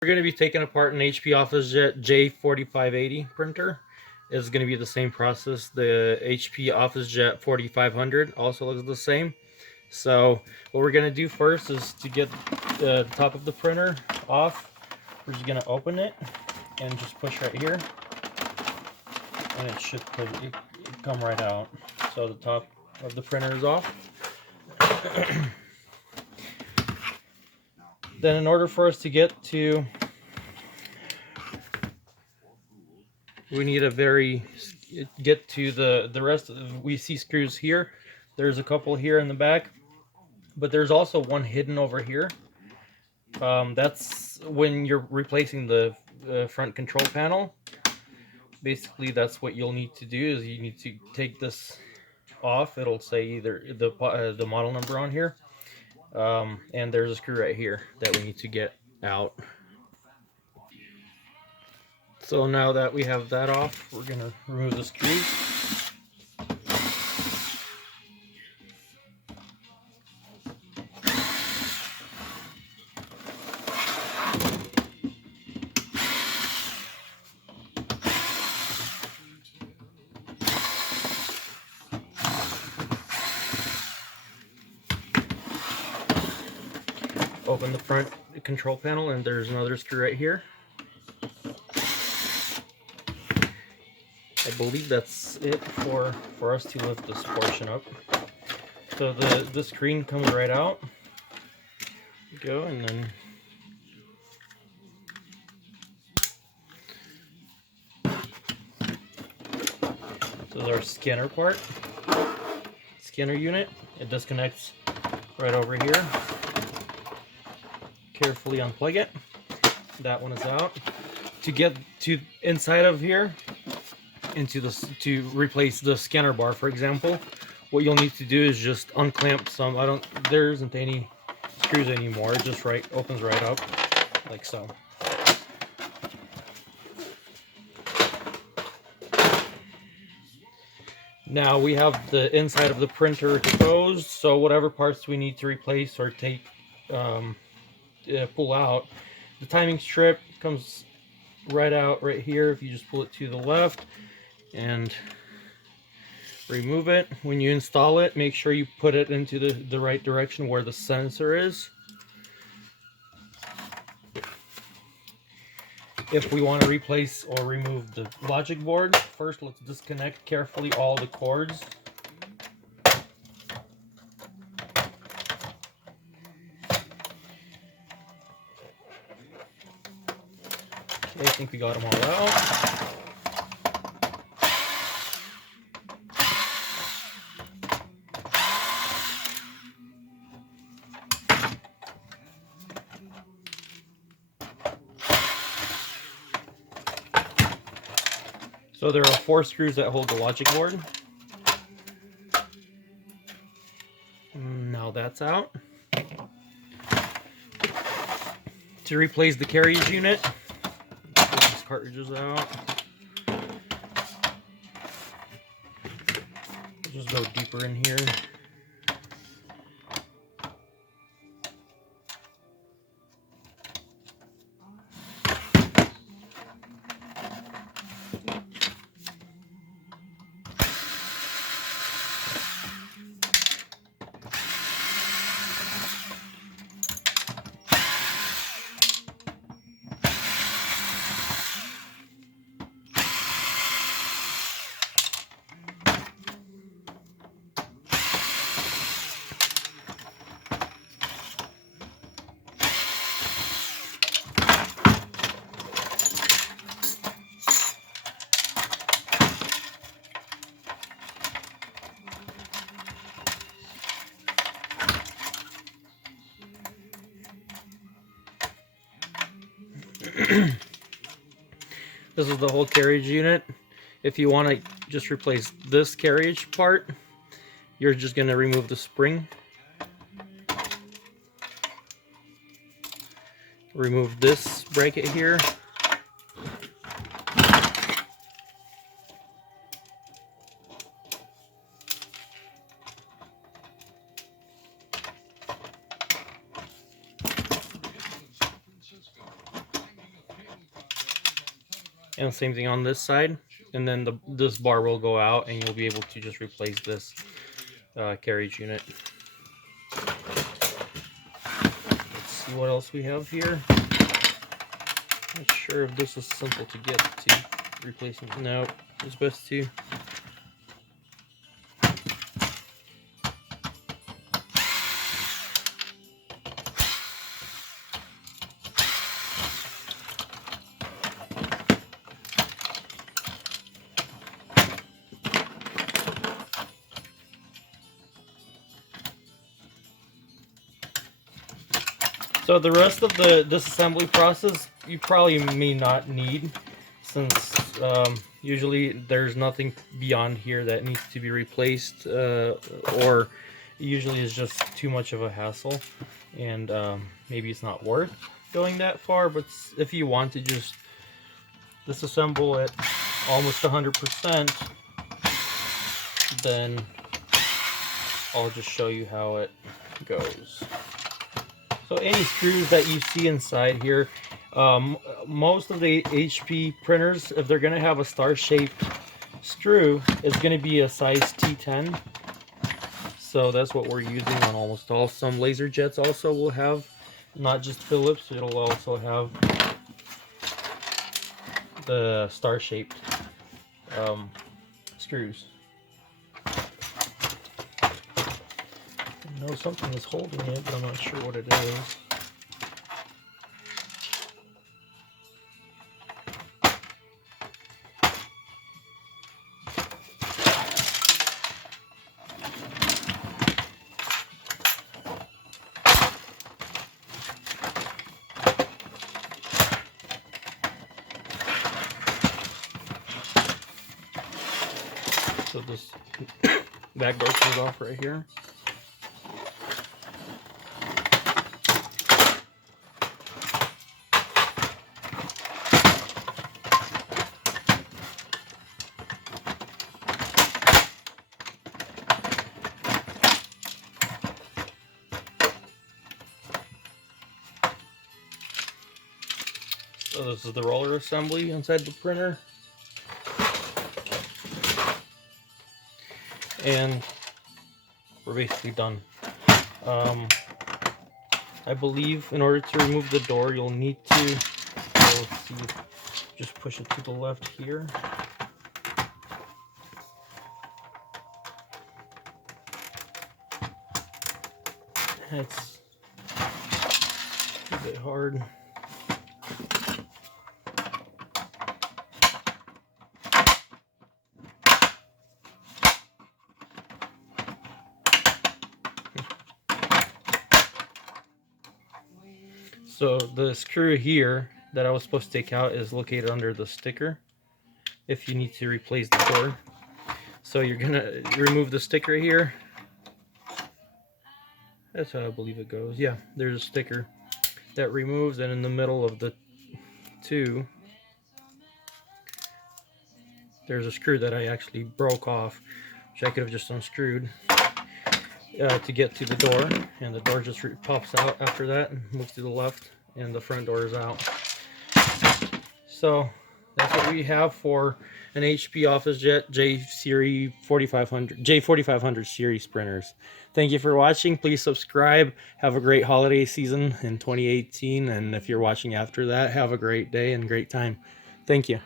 We're going to be taking apart an HP Officejet J4580 printer. It's going to be the same process. The HP Officejet 4500 also looks the same. So what we're going to do first is to get the top of the printer off. We're just going to open it and just push right here, and it should come right out. So the top of the printer is off. Then in order for us to get to, we need get to the rest of we see screws here. There's a couple here in the back, but there's also one hidden over here. That's when you're replacing the front control panel. Basically, that's what you'll need to do, is you need to take this off. It'll say either the model number on here, and there's a screw right here that we need to get out. So now that we have that off, we're going to remove the screws. Open the front control panel, and there's another screw right here. I believe that's it for us to lift this portion up. So the screen comes right out. Go, and then this is our scanner part, scanner unit. It disconnects right over here. Carefully unplug it. That one is out. To get to inside of here, into this, to replace the scanner bar, for example, what you'll need to do is just unclamp some. There isn't any screws anymore. It just opens right up, like so. Now we have the inside of the printer exposed, so whatever parts we need to replace or take, pull out, the timing strip comes right out right here. If you just pull it to the left and remove it, when you install it, make sure you put it into the right direction where the sensor is. If we want to replace or remove the logic board, first let's disconnect carefully all the cords. Okay, I think we got them all out. So there are 4 screws that hold the logic board. Now that's out. To replace the carriage unit, get these cartridges out. Just go deeper in here. This is the whole carriage unit. If you want to just replace this carriage part, you're just going to remove the spring. Remove this bracket here. And same thing on this side. And then this bar will go out, and you'll be able to just replace this carriage unit. Let's see what else we have here. Not sure if this is simple to get to replacing. No, it's best to. So the rest of the disassembly process you probably may not need, since usually there's nothing beyond here that needs to be replaced, or usually is just too much of a hassle, and maybe it's not worth going that far. But if you want to just disassemble it almost 100%, then I'll just show you how it goes. So any screws that you see inside here, most of the HP printers, if they're going to have a star-shaped screw, it's going to be a size T10. So that's what we're using on almost all. Some laser jets also will have, not just Phillips, it'll also have the star-shaped screws. I know something is holding it, but I'm not sure what it is. So this back door comes off right here. So this is the roller assembly inside the printer. And we're basically done. I believe in order to remove the door, you'll need to, let's see, just push it to the left here. It's a bit hard. So the screw here that I was supposed to take out is located under the sticker if you need to replace the door. So you're gonna remove the sticker here. That's how I believe it goes. Yeah, there's a sticker that removes, and in the middle of the two there's a screw that I actually broke off, which I could have just unscrewed to get to the door, and the door just pops out after that and moves to the left, and the front door is out. So that's what we have for an HP Officejet J4500 series printers. Thank you for watching. Please subscribe. Have a great holiday season in 2018, and if you're watching after that, have a great day and great time. Thank you.